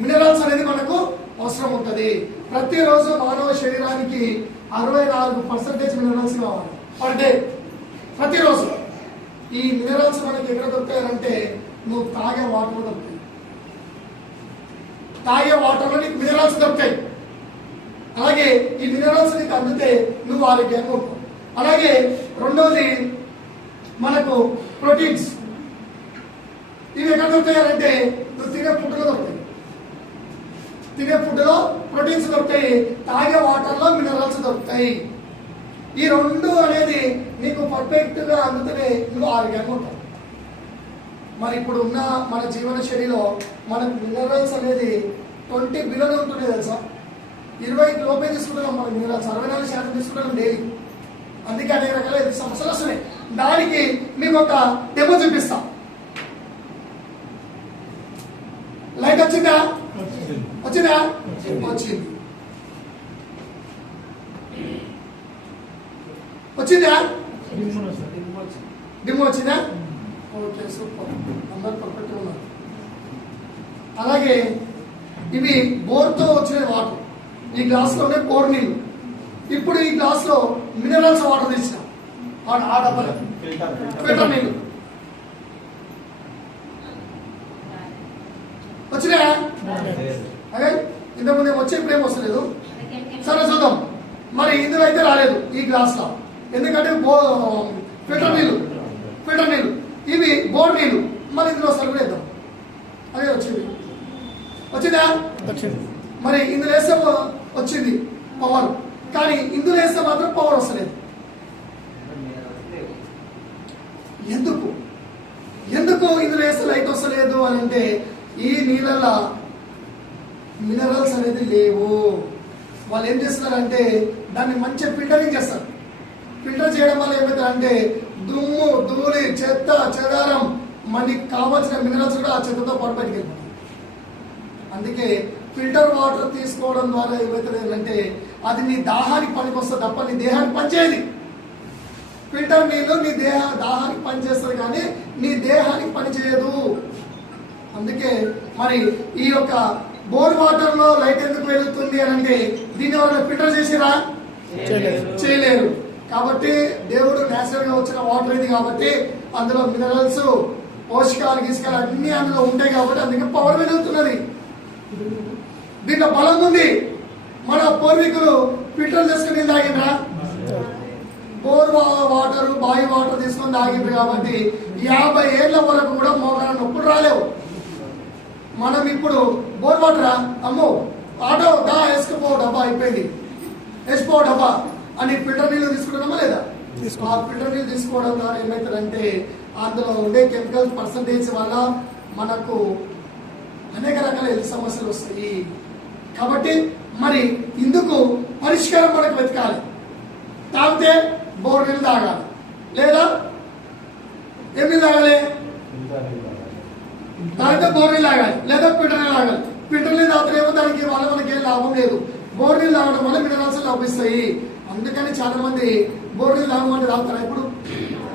Minerals అనేది మనకు అవసరం ఉంటుంది. ప్రతిరోజు మానవ శరీరానికి అరవై నాలుగు పర్సెంటేజ్ మినరల్స్ కావాలి. పర్ డే ప్రతిరోజు ఈ మినరల్స్ మనకి ఎక్కడ దొరుకుతాయంటే నువ్వు తాగే వాటర్ దొరుకుతాయి. తాగే వాటర్లో నీకు మినరల్స్ దొరుకుతాయి. అలాగే ఈ మినరల్స్ నీకు అందితే నువ్వు ఆరోగ్యంగా ఉంటావు. అలాగే రెండోది మనకు ప్రోటీన్స్ ఇవి ఎక్కడ దొరుకుతాయంటే నువ్వు తినే పుట్టలో దొరుకుతాయి. తినే ఫుడ్లో ప్రోటీన్స్ దొరుకుతాయి. తాగే వాటర్లో మినరల్స్ దొరుకుతాయి. ఈ రెండు అనేది నీకు పర్ఫెక్ట్గా అందుతనే నువ్వు ఆరోగ్యంగా ఉంటావు. మరి ఇప్పుడు ఉన్న మన జీవన శైలిలో మనకు మినరల్స్ అనేది ట్వంటీ బిలియన్ ఉంటుండే తెలుసా? ఇరవై లోపే తీసుకుంటున్నాం మనం మినరల్స్ అరవై నాలుగు శాతం తీసుకుంటున్నాం డైలీ. అందుకే అనేక రకాల సమస్యలు వస్తున్నాయి. దానికి మీకు ఒక డెమో చూపిస్తాం. లైట్ వచ్చిందా? వచ్చినా వచ్చింది. వచ్చిందా? డిమ్ వచ్చిందా? Okay super. అందరు పర్ఫెక్ట్ ఉన్నారు. అలాగే ఇవి బోర్తో వచ్చిన వాటర్. ఈ గ్లాస్లోనే బోర్ నీళ్ళు. ఇప్పుడు ఈ గ్లాస్లో మినరల్స్ వాటర్ తెచ్చిన. ఆ- ఆ ఫిల్టర్ నీళ్ళు. వచ్చినా అదే ఇంతకుముందు ఏమో వచ్చి ఇప్పుడు వస్తలేదు. సరే చూద్దాం. మరి ఇందులో అయితే రాలేదు ఈ గ్లాస్లో ఎందుకంటే బో ఫిల్టర్ నీళ్ళు. ఫిల్టర్ నీళ్ళు. ఇవి బోర్ నీళ్ళు. మరి ఇందులో సర్వ్ చేద్దాం అదే వచ్చింది. వచ్చిందా? మరి ఇందులో వేస్తే వచ్చింది పవర్ కానీ ఇందులో వేస్తే మాత్రం పవర్ వస్తలేదు. ఎందుకు? ఎందుకు ఇందులో వేస్తే లైట్ వస్తలేదు అని అంటే ఈ నీళ్ళల్లో మినరల్స్ అనేది లేవు. వాళ్ళు ఏం చేస్తున్నారంటే దాన్ని మంచిగా ఫిల్టరింగ్ చేస్తారు. ఫిల్టర్ చేయడం వల్ల ఏమవుతుందంటే దుమ్ము ధూళి చెత్త చెదారం మనకి కావాల్సిన మినరల్స్ కూడా ఆ చెత్తతో పాటు బయటికి అందుకే ఫిల్టర్ వాటర్ తీసుకోవడం ద్వారా ఏమవుతుంది అంటే అది నీ దాహానికి పనికొస్తుంది తప్ప నీ దేహానికి పనిచేయదు. ఫిల్టర్ నీళ్ళు నీ దేహ దాహానికి పనిచేస్తుంది కానీ నీ దేహానికి పనిచేయదు. అందుకే మరి ఈ యొక్క బోర్ వాటర్లో లైట్ ఎందుకు వెలుగుతుంది అని అంటే దీని ఎవరైనా ఫిల్టర్ చేసిరా. చేయలేరు. కాబట్టి దేవుడు నేచురల్గా వచ్చిన వాటర్ ఇది కాబట్టి అందులో మినరల్స్ పోషకాలు గీసుకాలు అన్ని అందులో ఉంటాయి కాబట్టి అందుకే పవర్ వెలుగుతున్నది. దీంట్లో బలం ఉంది. మన పూర్వీకులు ఫిల్టర్ చేసుకుని తాగిండ్రా? బోర్ వాటర్ బావి వాటర్ తీసుకొని తాగిండ్రు కాబట్టి యాభై ఏళ్ళ వరకు కూడా మోకాల నొప్పులు రాలేవు. మనం ఇప్పుడు బోర్ వాటరా? అమ్మో ఆటో దా వేసుకుపో డబ్బా అయిపోయింది. వేసుకో డబ్బా. అని ఫిల్టర్ నీళ్ళు తీసుకుంటున్నామా లేదా. ఆ ఫిల్టర్ నీళ్ళు తీసుకోవడం ద్వారా ఏమవుతుందంటే అందులో ఉండే కెమికల్ పర్సంటేజ్ వల్ల మనకు అనేక రకాల హెల్త్ సమస్యలు వస్తాయి. కాబట్టి మరి ఇందుకు పరిష్కారం మనకు వెతకాలి. తాగితే బోర్ నీళ్ళు తాగాలి. లేదా? ఏం నీళ్ళు తాగాలి? దానితో బోర్ని లాగా లేదా పిటర్ని లాగాలి. పిటర్ని దాతలేమో దానికి వల్ల మనకి ఏం లాభం లేదు. బోర్ని లాగడం వల్ల మినరల్స్ లభిస్తాయి. అందుకని చాలా మంది బోర్ లాగమంటే తాగమంటే ఇప్పుడు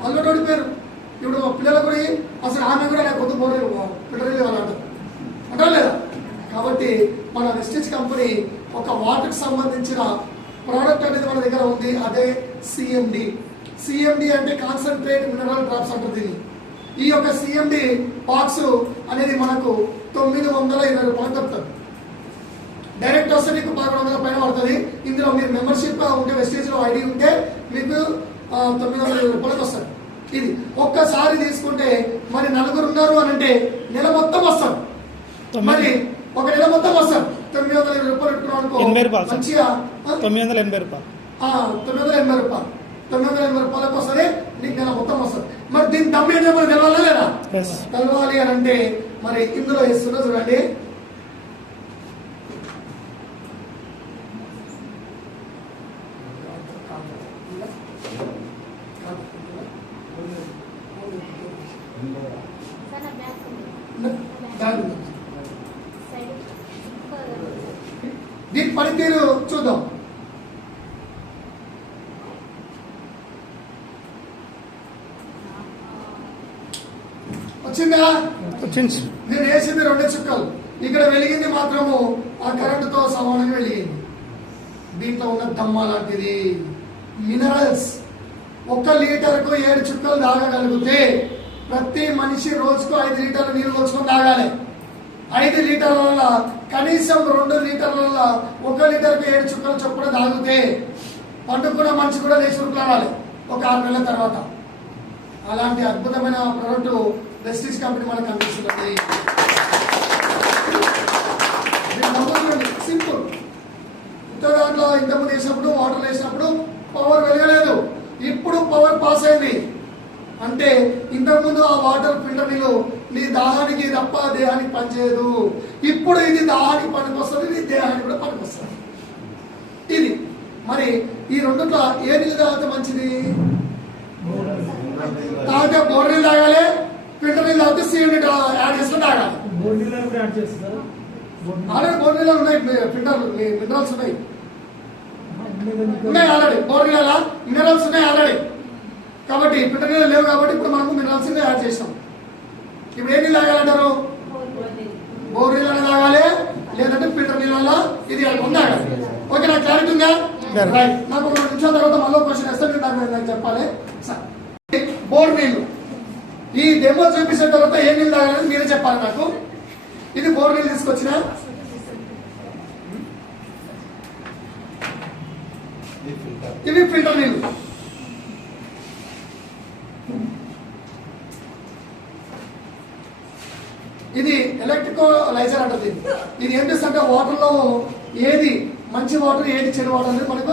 అల్లటోడి పేరు. ఇప్పుడు మా పిల్లలు కూడా అసలు ఆమె కూడా నాకు కొద్ది బోర్ నీళ్ళు ఫిల్టర్ నీళ్ళు లేదా? కాబట్టి మన వెస్టేజ్ కంపెనీ ఒక వాటర్కి సంబంధించిన ప్రోడక్ట్ అనేది మన దగ్గర ఉంది. అదే సిఎండి సిఎండి అంటే కాన్సన్ట్రేట్ మినరల్ డ్రాప్స్ అంటారు దీన్ని. ఈ యొక్క సిఎండి బాక్స్ అనేది మనకు తొమ్మిది వందల ఇరవై రూపాయలు దొరుకుతుంది డైరెక్ట్ వస్తే మీకు పదకొండు వందల పైన పడుతుంది. ఇందులో మీరు మెంబర్షిప్ ఉంటే వెస్టేజ్లో ఐడి ఉంటే మీకు తొమ్మిది వందల ఇరవై రూపాయలకు వస్తుంది. ఇది ఒక్కసారి తీసుకుంటే మరి నలుగురు ఉన్నారు అని అంటే నెల మొత్తం వస్తారు మరి ఒక నెల మొత్తం వస్తారు తొమ్మిది వందల ఇరవై రూపాయలు పెట్టుకున్నాం అనుకో. మంచిగా? తొమ్మిది వందల ఎనభై రూపాయలు. తొమ్మిది వందల ఎనభై రూపాయలు. తొమ్మిది వందల ఎనభై రూపాయలకు వస్తుంది. నీకు నెల మొత్తం వస్తుంది. మరి దీని దమ్ము ఏంటో మనకు తెలవాలా లేదా? తెలవాలి అని అంటే మరి ఇందులో ఇస్తున్నా చూడండి. దీని పనితీరు చూద్దాం. వచ్చిందా? నేను వేసింది రెండే చుక్కలు. ఇక్కడ వెలిగింది మాత్రము ఆ కరెంటుతో సమానంగా వెలిగింది. దీంట్లో ఉన్న దమ్మ లాంటిది. మినరల్స్ ఒక లీటర్కు ఏడు చుక్కలు తాగగలిగితే ప్రతి మనిషి రోజుకు ఐదు లీటర్ల నీళ్ళు వచ్చుకొని తాగాలి. ఐదు లీటర్ల వల్ల కనీసం రెండు లీటర్ల ఒక లీటర్కి ఏడు చుక్కలు చొప్పున తాగితే పండుకున్న మనిషి కూడా లేచి ఉరుకులాడాలి. ఒక ఆరు నెలల తర్వాత. అలాంటి అద్భుతమైన ప్రోడక్ట్ ప్రెస్టీజ్ కంపెనీ మనకు అందిస్తున్నది సింపుల్. ఇంత దాంట్లో ఇంతకుముందు వేసినప్పుడు వాటర్ వేసినప్పుడు పవర్ వెలగలేదు. ఇప్పుడు పవర్ పాస్ అయింది. అంటే ఇంతకుముందు ఆ వాటర్ ఫిల్టర్ నీళ్ళు నీ దాహానికి తప్ప దేహానికి పనిచేయదు. ఇప్పుడు ఇది దాహానికి పనికొస్తుంది నీ దేహానికి కూడా పనికొస్తుంది. ఇది. మరి ఈ రెండుట్లో ఏ నీళ్ళు తాగితే మంచిది? తాగితే బోర్ నీళ్ళు తాగాలి. ఫిల్టర్ నీళ్ళు తాగితే సీ యూనిట్ యాడ్ యాడ్ చేస్తారా ఆల్రెడీ బోర్ నీళ్ళు ఉన్నాయి ఫిల్టర్ మినరల్స్ ఉన్నాయి. ఉన్నాయి ఆల్రెడీ బోర్ నీళ్ళ మినరల్స్ ఉన్నాయి ఆల్రెడీ. కాబట్టి ఫిల్టర్ నీళ్ళు లేవు కాబట్టి ఇప్పుడు మనకు మినరల్స్ యాడ్ చేసాం ఇప్పుడు ఏ నీళ్ళు తాగాలంటారు? బోర్ నీళ్ళని తాగాలి లేదంటే ఫిల్టర్ నీళ్ళ ఇది ఉందా ఓకే నాకు క్లారిటీ ఉందా. రైట్ నాకు ఒక రెండు నిమిషాల తర్వాత మళ్ళీ క్వశ్చన్ వేస్తే మీరు నాకు చెప్పాలి. సరే. బోర్ నీళ్ళు. ఈ డెమో చూపించిన తర్వాత ఏ నీళ్ళు తాగాలని మీరే చెప్పాలి నాకు. ఇది బోర్ నీళ్ళు తీసుకొచ్చిన. ఇవి ఫిల్టర్ నీళ్ళు. ఇది ఎలక్ట్రికలైజర్ అంటది. ఇది ఏం చేస్తుంటే వాటర్లో ఏది మంచి వాటర్ ఏది చెడు వాటర్ అనేది మనకు